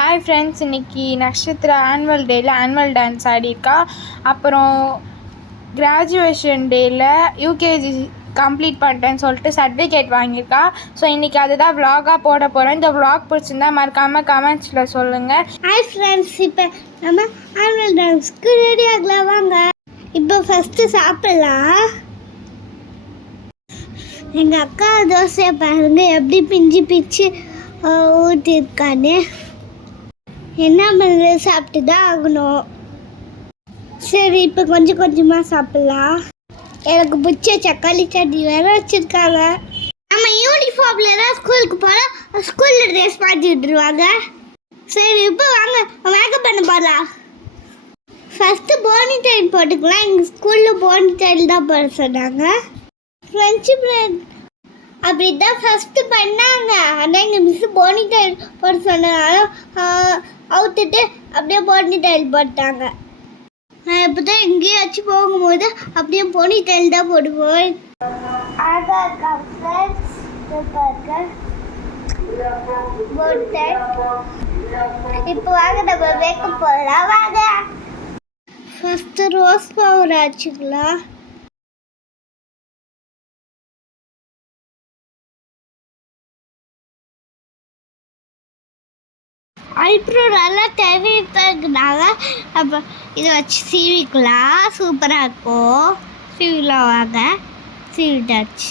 Hi friends, இன்றைக்கி நட்சத்திர annual டேயில் ஆனுவல் டான்ஸ் ஆடியிருக்கா. அப்புறம் கிராஜுவேஷன் டேயில் யூகேஜி கம்ப்ளீட் பண்ணிட்டேன்னு சொல்லிட்டு சர்டிஃபிகேட் வாங்கியிருக்கா. ஸோ இன்றைக்கி அதுதான் விலாகாக போட போகிறேன். இந்த விலாக் பிடிச்சிருந்தா மறக்காமல் கமெண்ட்ஸில் சொல்லுங்கள். ஹாய் ஃப்ரெண்ட்ஸ், இப்போ நம்ம ஆனுவல் டான்ஸ்க்கு ரெடி ஆகலாம் வாங்க. இப்போ ஃபஸ்ட்டு சாப்பிடலாம். எங்கள் அக்கா தோசையை பாருங்க எப்படி பிஞ்சு பிச்சு ஊற்றிருக்கான்னு. என்ன பண்ணுறது, சாப்பிட்டு தான் ஆகணும். சரி, இப்போ கொஞ்சம் கொஞ்சமாக சாப்பிட்லாம். எனக்கு பிடிச்ச தக்காளி சட்னி வேறு வச்சுருக்காங்க. நம்ம யூனிஃபார்மில் தான் ஸ்கூலுக்கு போகிறோம். ஸ்கூலில் ட்ரெஸ் மாற்றி விட்டுருவாங்க. சரி, இப்போ வாங்க மேக்கப் பண்ண போகலாம். ஃபஸ்ட்டு போனி டைல் போட்டுக்கலாம். எங்கள் ஸ்கூலில் போனி டைல் தான் போட சொன்னாங்க. ஃப்ரெஞ்சு பிரெட் அப்படி தான் ஃபஸ்ட்டு பண்ணாங்க. ஆனால் எங்கள் மிஸ்ஸு போனி டைல் போட சொன்னதால அவுத்துட்டு அப்படியே போனி டைல் போட்டாங்க. நான் இப்போ தான் எங்கேயாச்சும் போகும்போது அப்படியே போனி டைல் தான் போடுவோம். இப்போ வாங்க நம்ம மேக்கப் போடலாம் வாங்க. ஃபஸ்ட்டு ரோஸ் பவுடர் ஆச்சுக்கலாம். ஐப்ரோ நல்லா தேவைப்பட்டதுனால அப்போ இதை வச்சு சீவிக்கலாம். சூப்பராக இருக்கும். சீவிலாம் வாங்க. சீவிட்டாச்சு.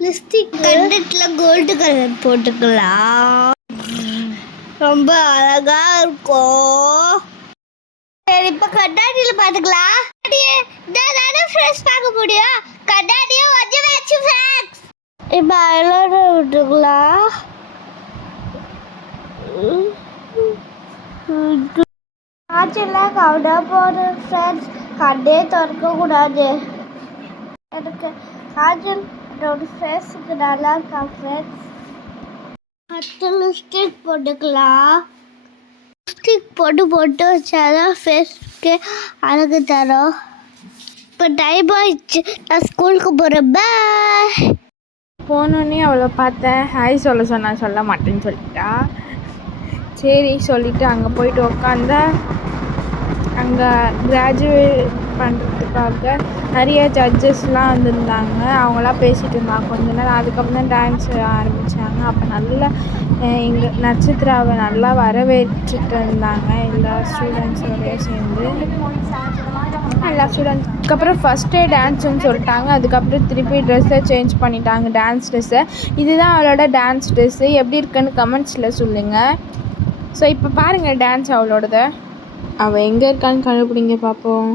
லிப்ஸ்டிக் கண்டத்தில் கோல்டு கலர் போட்டுக்கலாம். ரொம்ப அழகா இருக்கும். சரி, இப்போ கண்ணாடியில் பார்த்துக்கலாம். ஃப்ரெஷ் பார்க்க முடியும். கண்ணாடியை கொஞ்சம் வச்சு ஃப்ரெண்ட்ஸ். இப்போ ஐலைனர் விட்டுக்கலாம். காய்ச்சலாம் கவுடாக போகிறேன் ஃப்ரெண்ட்ஸ். கண்ணே திறக்கக்கூடாது. எனக்கு காய்ச்சல் என்னோட ஃபேஸுக்கு நல்லா இருக்கா ஃப்ரெண்ட்ஸ். அடுத்து லிப்ஸ்டிக் போட்டுக்கலாம். லிப்ஸ்டிக் போட்டு வச்சாதான் ஃபேஸ்க்கு அழகு தரும். இப்போ டைம் ஆயிடுச்சு. நான் ஸ்கூலுக்கு போகிறேன். பாய். போனோடனே அவளை பார்த்தேன். ஹாய் சொல்ல மாட்டேன்னு சொல்லிட்டா. சரி சொல்லிவிட்டு அங்கே போயிட்டு உக்காந்தா. அங்கே கிராஜுவேட் பண்ணுறதுக்காக நிறைய ஜட்ஜஸ்லாம் வந்திருந்தாங்க. அவங்களாம் பேசிகிட்டு இருந்தாங்க கொஞ்ச நேரம். அதுக்கப்புறம் தான் டான்ஸ் ஆரம்பித்தாங்க. அப்போ நல்லா எங்கள் நட்சத்திராவை நல்லா வரவேற்றுட்டு இருந்தாங்க எல்லா ஸ்டூடெண்ட்ஸோடய சேர்ந்து. எல்லா ஸ்டூடெண்ட்ஸ்க்கு அப்புறம் ஃபஸ்ட்டே டான்ஸுன்னு சொல்லிட்டாங்க. அதுக்கப்புறம் திருப்பி ட்ரெஸ்ஸை சேஞ்ச் பண்ணிட்டாங்க, டான்ஸ் ட்ரெஸ்ஸை. இதுதான் அவளோட டான்ஸ் ட்ரெஸ்ஸு. எப்படி இருக்குன்னு கமெண்ட்ஸில் சொல்லுங்கள். ஸோ இப்போ பாருங்கள் டான்ஸ் அவளோடத. அவள் எங்கே இருக்கான்னு கண்டுபிடிங்க பார்ப்போம்.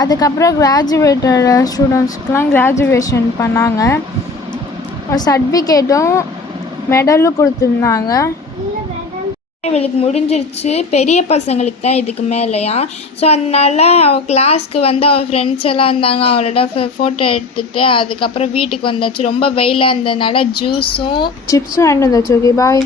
அதுக்கப்புறம் கிராஜுவேட்டட் ஸ்டூடெண்ட்ஸ்க்கெலாம் கிராஜுவேஷன் பண்ணாங்க. சர்டிஃபிகேட்டும் மெடலும் கொடுத்துருந்தாங்க. இவளுக்கு முடிஞ்சிருச்சு. பெரிய பசங்களுக்கு தான் இதுக்கு மேலேயா. ஸோ அதனால அவள் கிளாஸ்க்கு வந்து அவள் ஃப்ரெண்ட்ஸ் எல்லாம் இருந்தாங்க. அவளோட ஃபோட்டோ எடுத்துகிட்டு அதுக்கப்புறம் வீட்டுக்கு வந்தாச்சு. ரொம்ப வெயிலாக இருந்ததுனால ஜூஸும் சிப்ஸும் வாங்கிட்டு வந்தாச்சு. Okay bye.